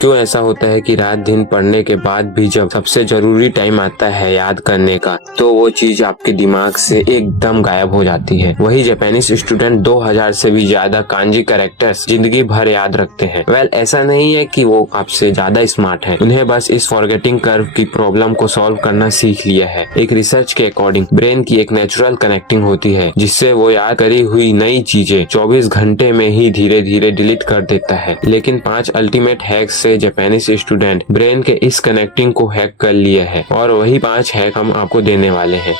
क्यों ऐसा होता है कि रात दिन पढ़ने के बाद भी जब सबसे जरूरी टाइम आता है याद करने का, तो वो चीज आपके दिमाग से एकदम गायब हो जाती है। वही जापानीज स्टूडेंट 2000 से भी ज्यादा कांजी कैरेक्टर्स जिंदगी भर याद रखते हैं। ऐसा नहीं है कि वो आपसे ज्यादा स्मार्ट है, उन्हें बस इस फॉरगेटिंग कर्व की प्रॉब्लम को सॉल्व करना सीख लिया है। एक रिसर्च के अकॉर्डिंग ब्रेन की एक नेचुरल कनेक्टिंग होती है जिससे वो याद करी हुई नई चीजें 24 घंटे में ही धीरे धीरे डिलीट कर देता है। लेकिन 5 अल्टीमेट हैक्स से जापानीज स्टूडेंट ब्रेन के इस कनेक्टिंग को हैक कर लिया है और वही 5 हैक हम आपको देने वाले हैं।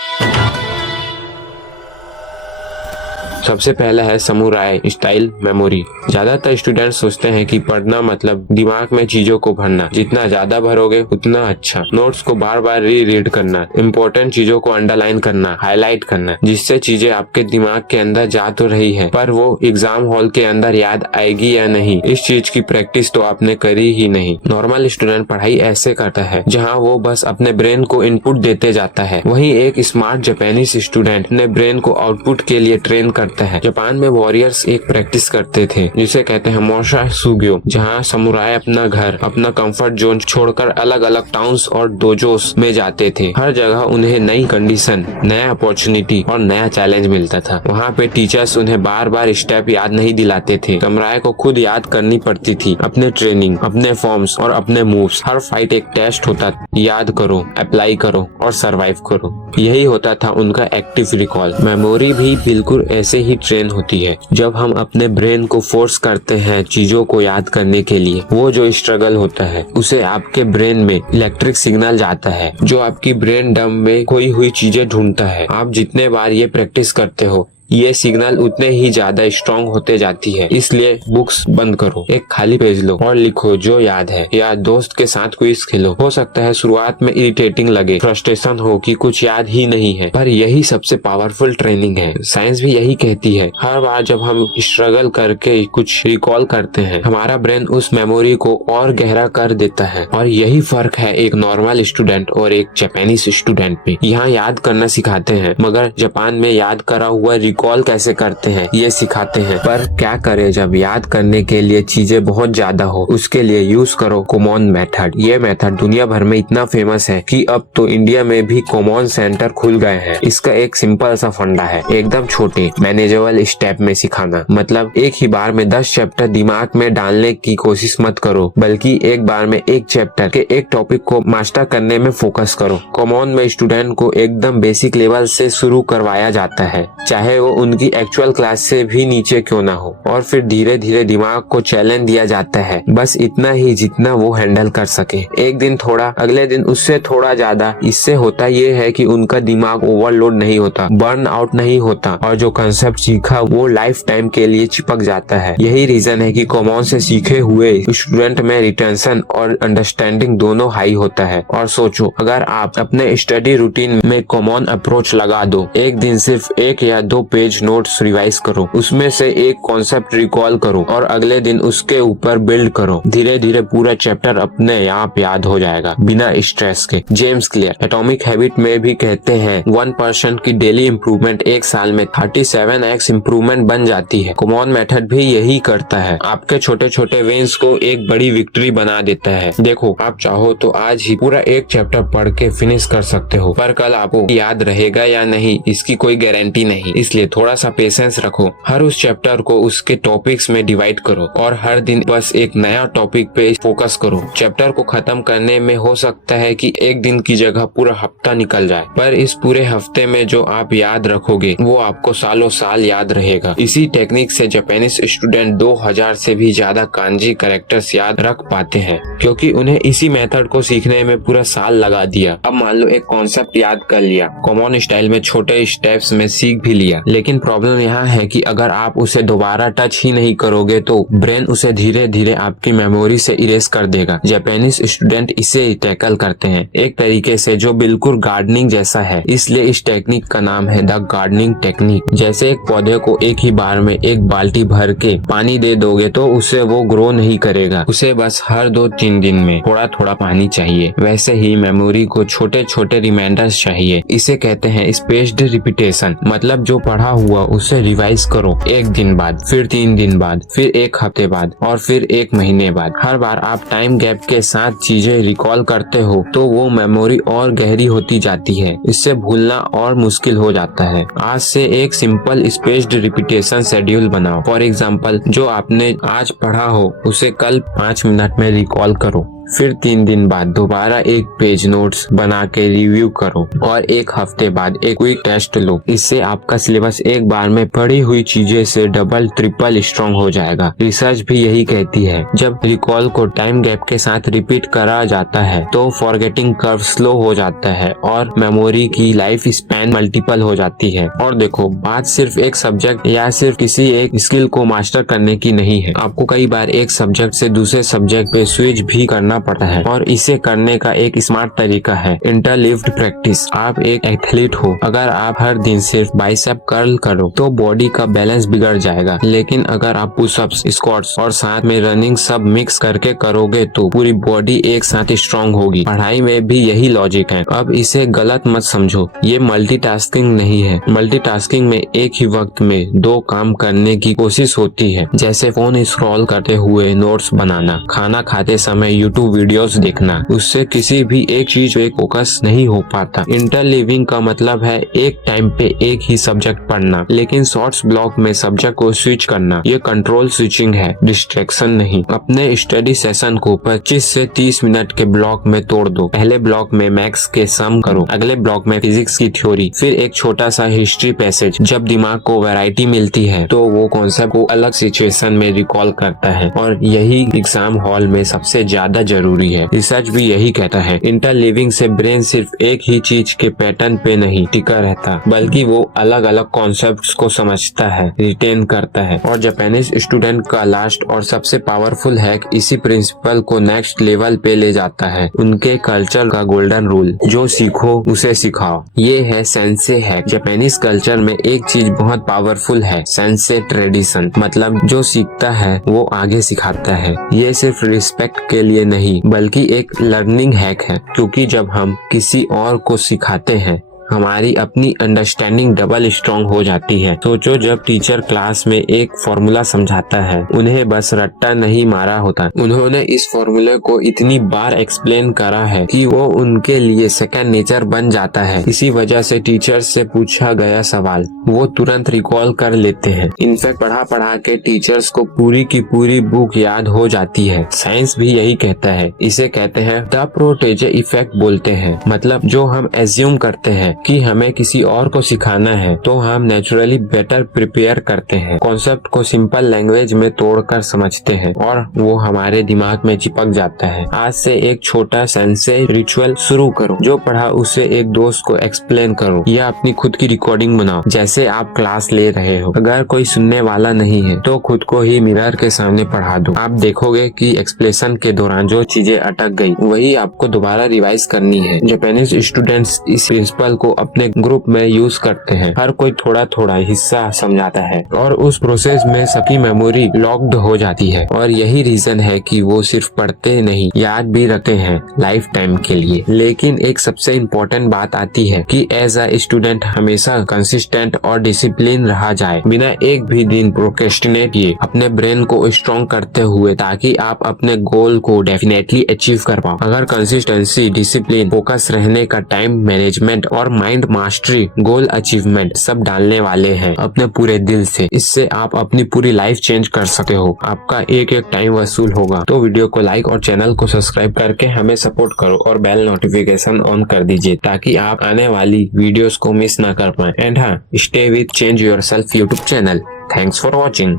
सबसे पहला है समुराई स्टाइल मेमोरी। ज्यादातर स्टूडेंट सोचते हैं कि पढ़ना मतलब दिमाग में चीजों को भरना, जितना ज्यादा भरोगे उतना अच्छा। नोट्स को बार बार रीड करना, इम्पोर्टेंट चीजों को अंडरलाइन करना, हाईलाइट करना, जिससे चीजें आपके दिमाग के अंदर जा तो रही है, पर वो एग्जाम हॉल के अंदर याद आएगी या नहीं, इस चीज की प्रैक्टिस तो आपने करी ही नहीं। नॉर्मल स्टूडेंट पढ़ाई ऐसे करता है जहाँ वो बस अपने ब्रेन को इनपुट देते जाता है, वहीं एक स्मार्ट जापानीज स्टूडेंट अपने ब्रेन को आउटपुट के लिए ट्रेन करता है। जापान में वॉरियर्स एक प्रैक्टिस करते थे जिसे कहते हैं मोशा सुग्यो, जहाँ समुराई अपना घर, अपना कंफर्ट जोन छोड़कर अलग अलग टाउन्स और डोजोस में जाते थे। हर जगह उन्हें नई कंडीशन, नया अपॉर्चुनिटी और नया चैलेंज मिलता था। वहाँ पे टीचर्स उन्हें बार बार स्टेप याद नहीं दिलाते थे, समुराई को खुद याद करनी पड़ती थी। अपने ट्रेनिंग, अपने फॉर्म्स और अपने मूव्स, हर फाइट एक टेस्ट होता। याद करो, अप्लाई करो और सरवाइव करो, यही होता था उनका एक्टिव रिकॉल। मेमोरी भी बिल्कुल ऐसे ही ट्रेन होती है। जब हम अपने ब्रेन को फोर्स करते हैं चीजों को याद करने के लिए, वो जो स्ट्रगल होता है उसे आपके ब्रेन में इलेक्ट्रिक सिग्नल जाता है जो आपकी ब्रेन डम में खोई हुई चीजें ढूंढता है। आप जितने बार ये प्रैक्टिस करते हो, ये सिग्नल उतने ही ज्यादा स्ट्रॉन्ग होते जाती है। इसलिए बुक्स बंद करो, एक खाली पेज लो और लिखो जो याद है, या दोस्त के साथ क्विज खेलो। हो सकता है शुरुआत में इरिटेटिंग लगे, फ्रस्ट्रेशन हो कि कुछ याद ही नहीं है, पर यही सबसे पावरफुल ट्रेनिंग है। साइंस भी यही कहती है, हर बार जब हम स्ट्रगल करके कुछ रिकॉल करते हैं, हमारा ब्रेन उस मेमोरी को और गहरा कर देता है। और यही फर्क है एक नॉर्मल स्टूडेंट और एक जापानीज स्टूडेंट में। यहाँ याद करना सिखाते हैं, मगर जापान में याद करा हुआ कॉल कैसे करते हैं ये सिखाते हैं। पर क्या करें जब याद करने के लिए चीजें बहुत ज्यादा हो, उसके लिए यूज करो कोमोन मेथड। ये मेथड दुनिया भर में इतना फेमस है कि अब तो इंडिया में भी कोमोन सेंटर खुल गए हैं। इसका एक सिंपल सा फंडा है, एकदम छोटे मैनेजेबल स्टेप में सिखाना। मतलब एक ही बार में 10 चैप्टर दिमाग में डालने की कोशिश मत करो, बल्कि एक बार में एक चैप्टर के एक टॉपिक को मास्टर करने में फोकस करो। कोमोन में स्टूडेंट को एकदम बेसिक लेवल से शुरू करवाया जाता है, चाहे वो उनकी एक्चुअल क्लास से भी नीचे क्यों ना हो, और फिर धीरे धीरे दिमाग को चैलेंज दिया जाता है, बस इतना ही जितना वो हैंडल कर सके। एक दिन थोड़ा, अगले दिन उससे थोड़ा ज्यादा। इससे होता ये है कि उनका दिमाग ओवरलोड नहीं होता, बर्न आउट नहीं होता, और जो कंसेप्ट सीखा वो लाइफ टाइम के लिए चिपक जाता है। यही रीजन है कि कॉमन से सीखे हुए स्टूडेंट में रिटेंशन और अंडरस्टैंडिंग दोनों हाई होता है। और सोचो, अगर आप अपने स्टडी रूटीन में कॉमन अप्रोच लगा दो, एक दिन सिर्फ 1 या 2 पेज नोट्स रिवाइज करो, उसमें से एक कॉन्सेप्ट रिकॉल करो और अगले दिन उसके ऊपर बिल्ड करो, धीरे धीरे पूरा चैप्टर अपने आप याद हो जाएगा बिना स्ट्रेस के। जेम्स क्लियर एटॉमिक हैबिट में भी कहते हैं 1% की डेली इम्प्रूवमेंट 1 साल में 37x इम्प्रूवमेंट बन जाती है। कॉमन मेथड भी यही करता है, आपके छोटे छोटे विंस को एक बड़ी विक्ट्री बना देता है। देखो, आप चाहो तो आज ही पूरा एक चैप्टर पढ़ के फिनिश कर सकते हो, पर कल आपको याद रहेगा या नहीं इसकी कोई गारंटी नहीं। इसलिए थोड़ा सा पेशेंस रखो, हर उस चैप्टर को उसके टॉपिक्स में डिवाइड करो और हर दिन बस एक नया टॉपिक पे फोकस करो। चैप्टर को खत्म करने में हो सकता है कि एक दिन की जगह पूरा हफ्ता निकल जाए, पर इस पूरे हफ्ते में जो आप याद रखोगे वो आपको सालों साल याद रहेगा। इसी टेक्निक से जापानीज स्टूडेंट 2000 से भी ज्यादा कांजी कैरेक्टर्स याद रख पाते हैं, क्योंकि उन्हें इसी मेथड को सीखने में पूरा साल लगा दिया। अब मान लो एक कॉन्सेप्ट याद कर लिया, कॉमन स्टाइल में छोटे स्टेप्स में सीख भी लिया, लेकिन प्रॉब्लम यहाँ है कि अगर आप उसे दोबारा टच ही नहीं करोगे तो ब्रेन उसे धीरे धीरे आपकी मेमोरी से इरेज कर देगा। जापानीज स्टूडेंट इसे टैकल करते हैं एक तरीके से जो बिल्कुल गार्डनिंग जैसा है, इसलिए इस टेक्निक का नाम है द गार्डनिंग टेक्निक। जैसे एक पौधे को एक ही बार में एक बाल्टी भर के पानी दे दोगे तो उसे वो ग्रो नहीं करेगा, उसे बस हर 2-3 दिन में थोड़ा थोड़ा पानी चाहिए। वैसे ही मेमोरी को छोटे छोटे रिमाइंडर्स चाहिए, इसे कहते हैं स्पेस्ड रिपीटेशन। मतलब जो पढ़ा पढ़ा हुआ उसे रिवाइज करो 1 दिन बाद, फिर 3 दिन बाद, फिर 1 हफ्ते बाद और फिर 1 महीने बाद। हर बार आप टाइम गैप के साथ चीजें रिकॉल करते हो तो वो मेमोरी और गहरी होती जाती है। इससे भूलना और मुश्किल हो जाता है। आज से एक सिंपल स्पेस्ड रिपीटेशन शेड्यूल बनाओ। फॉर एग्जाम्पल, जो आपने आज पढ़ा हो उसे कल 5 मिनट में रिकॉल करो, फिर 3 दिन बाद दोबारा एक पेज नोट्स बना के रिव्यू करो और 1 हफ्ते बाद एक क्विक टेस्ट लो। इससे आपका सिलेबस एक बार में पढ़ी हुई चीजें से डबल ट्रिपल स्ट्रॉन्ग हो जाएगा। रिसर्च भी यही कहती है, जब रिकॉल को टाइम गैप के साथ रिपीट करा जाता है तो फॉरगेटिंग कर्व स्लो हो जाता है और मेमोरी की लाइफ स्पैन मल्टीपल हो जाती है। और देखो, बात सिर्फ एक सब्जेक्ट या सिर्फ किसी एक स्किल को मास्टर करने की नहीं है। आपको कई बार एक सब्जेक्ट से दूसरे सब्जेक्ट पे स्विच भी करना पड़ता है और इसे करने का एक स्मार्ट तरीका है इंटरलिव्ड प्रैक्टिस। आप एक एथलीट हो, अगर आप हर दिन सिर्फ बाइसेप कर्ल करो तो बॉडी का बैलेंस बिगड़ जाएगा, लेकिन अगर आप पुशअप्स, स्क्वाट्स और साथ में रनिंग सब मिक्स करके करोगे तो पूरी बॉडी एक साथ स्ट्रांग होगी। पढ़ाई में भी यही लॉजिक है। अब इसे गलत मत समझो, ये मल्टीटास्किंग नहीं है। मल्टीटास्किंग में एक ही वक्त में 2 काम करने की कोशिश होती है, जैसे फोन स्क्रॉल करते हुए नोट्स बनाना, खाना खाते समय यूट्यूब वीडियोस देखना। उससे किसी भी एक चीज पे फोकस नहीं हो पाता। इंटरलिविंग का मतलब है एक टाइम पे एक ही सब्जेक्ट पढ़ना, लेकिन शॉर्ट्स ब्लॉक में सब्जेक्ट को स्विच करना। ये कंट्रोल स्विचिंग है, डिस्ट्रैक्शन नहीं। अपने स्टडी सेशन को 25 से 30 मिनट के ब्लॉक में तोड़ दो। पहले ब्लॉक में मैथ्स के सम करो, अगले ब्लॉक में फिजिक्स की थ्योरी, फिर एक छोटा सा हिस्ट्री पैसेज। जब दिमाग को वैरायटी मिलती है तो वो कॉन्सेप्ट को अलग सिचुएशन में रिकॉल करता है और यही एग्जाम हॉल में सबसे ज्यादा जरूरी है। रिसर्च भी यही कहता है, इंटरलिविंग से ब्रेन सिर्फ एक ही चीज के पैटर्न पे नहीं टिका रहता, बल्कि वो अलग अलग कॉन्सेप्ट्स को समझता है, रिटेन करता है। और जापानीज स्टूडेंट का लास्ट और सबसे पावरफुल हैक इसी प्रिंसिपल को नेक्स्ट लेवल पे ले जाता है। उनके कल्चर का गोल्डन रूल, जो सीखो उसे सिखाओ। ये है सेंसे हैक। जापानीज कल्चर में एक चीज बहुत पावरफुल है, सेंसे ट्रेडिशन, मतलब जो सीखता है वो आगे सिखाता है। ये सिर्फ रिस्पेक्ट के लिए नहीं बल्कि एक लर्निंग हैक है, क्योंकि जब हम किसी और को सिखाते हैं हमारी अपनी अंडरस्टैंडिंग डबल स्ट्रॉन्ग हो जाती है। सोचो, जब टीचर क्लास में एक फॉर्मूला समझाता है, उन्हें बस रट्टा नहीं मारा होता, उन्होंने इस फॉर्मूले को इतनी बार एक्सप्लेन करा है कि वो उनके लिए सेकंड नेचर बन जाता है। इसी वजह से टीचर से पूछा गया सवाल वो तुरंत रिकॉल कर लेते हैं। इनफैक्ट पढ़ा पढ़ा के टीचर्स को पूरी की पूरी बुक याद हो जाती है। साइंस भी यही कहता है, इसे कहते हैं द प्रोटेजे इफेक्ट बोलते हैं। मतलब जो हम एज्यूम करते हैं कि हमें किसी और को सिखाना है तो हम नेचुरली बेटर प्रिपेयर करते हैं, कॉन्सेप्ट को सिंपल लैंग्वेज में तोड़कर समझते हैं और वो हमारे दिमाग में चिपक जाता है। आज से एक छोटा सेंसे रिचुअल शुरू करो, जो पढ़ा उसे एक दोस्त को एक्सप्लेन करो या अपनी खुद की रिकॉर्डिंग बनाओ जैसे आप क्लास ले रहे हो। अगर कोई सुनने वाला नहीं है तो खुद को ही मिरर के सामने पढ़ा दो। आप देखोगे कि एक्सप्लेनेशन के दौरान जो चीजें अटक गई वही आपको दोबारा रिवाइज करनी है। जापानीज स्टूडेंट्स इस प्रिंसिपल को अपने ग्रुप में यूज करते हैं। हर कोई थोड़ा थोड़ा हिस्सा समझाता है और उस प्रोसेस में सबकी मेमोरी लॉक्ड हो जाती है। और यही रीजन है कि वो सिर्फ पढ़ते नहीं, याद भी रखते हैं लाइफ टाइम के लिए। लेकिन एक सबसे इम्पोर्टेंट बात आती है कि एज अ स्टूडेंट हमेशा कंसिस्टेंट और डिसिप्लिन रहा जाए, बिना एक भी दिन प्रोक्रेस्टिनेट किए, अपने ब्रेन को स्ट्रॉन्ग करते हुए, ताकि आप अपने गोल को डेफिनेटली अचीव कर पाओ। अगर कंसिस्टेंसी, डिसिप्लिन, फोकस रहने का, टाइम मैनेजमेंट और माइंड मास्टरी, गोल अचीवमेंट सब डालने वाले हैं अपने पूरे दिल से, इससे आप अपनी पूरी लाइफ चेंज कर सकते हो। आपका एक एक टाइम वसूल होगा। तो वीडियो को लाइक और चैनल को सब्सक्राइब करके हमें सपोर्ट करो और बेल नोटिफिकेशन ऑन कर दीजिए ताकि आप आने वाली वीडियोस को मिस ना कर पाए। एंड हाँ, stay with change yourself YouTube channel. Thanks for watching.